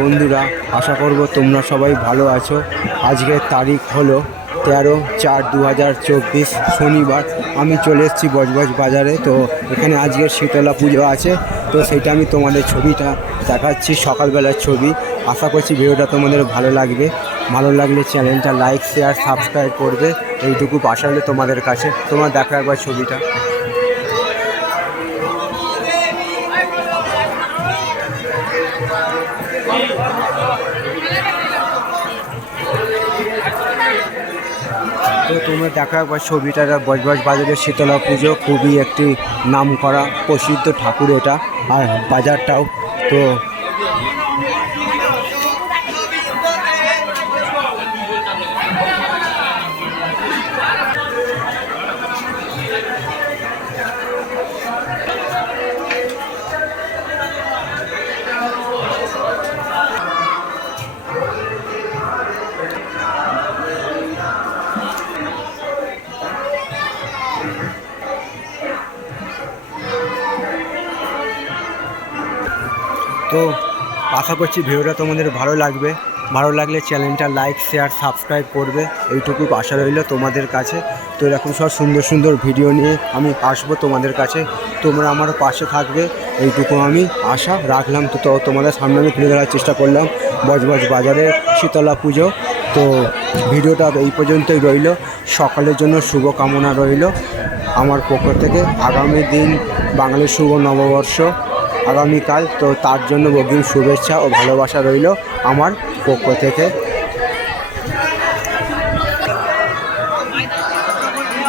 বন্ধুরা, আশা করব তোমরা সবাই ভালো আছো। আজকের তারিখ হলো তেরো চার দু হাজার চব্বিশ শনিবার। আমি চলে এসেছি বজবজ বাজারে, তো এখানে আজকের শীতলা পুজো আছে, তো সেটা আমি তোমাদের ছবিটা দেখাচ্ছি, সকালবেলার ছবি। আশা করছি ভিডিওটা তোমাদের ভালো লাগবে। ভালো লাগলে চ্যানেলটা লাইক, শেয়ার, সাবস্ক্রাইব করবে। এইটুকু আশা হলে তোমাদের কাছে, তোমার দেখো একবার ছবিটা। তো তোমরা দেখো একবার ছবিটা বজবজ বাজারের শীতলা পুজো, খুবই একটি নাম করা প্রসিদ্ধ ঠাকুর এটা, আর বাজারটাও, তো তো আশা করছি ভিডিওটা তোমাদের ভালো লাগবে। ভালো লাগলে চ্যানেলটা লাইক, শেয়ার, সাবস্ক্রাইব করবে। এইটুকু আশা রইল তোমাদের কাছে। তো এরকম সব সুন্দর সুন্দর ভিডিও নিয়ে আমি আসব তোমাদের কাছে। তোমরা আমার পাশে থাকবে। এইটুকু আমি আশা রাখলাম। তো তোমাদের সামনে আমি তুলে ধরার চেষ্টা করলাম। বজবজ বাজারের শীতলা পুজো। তো ভিডিওটা এই পর্যন্তই রইল। সকালের জন্য শুভকামনা রইল। আমার পক্ষ থেকে আগামী দিন বাঙালির শুভ নববর্ষ। আগামীকাল। তো তার জন্য বগির শুভেচ্ছা ও ভালোবাসা রইল আমার পক্ষ থেকে।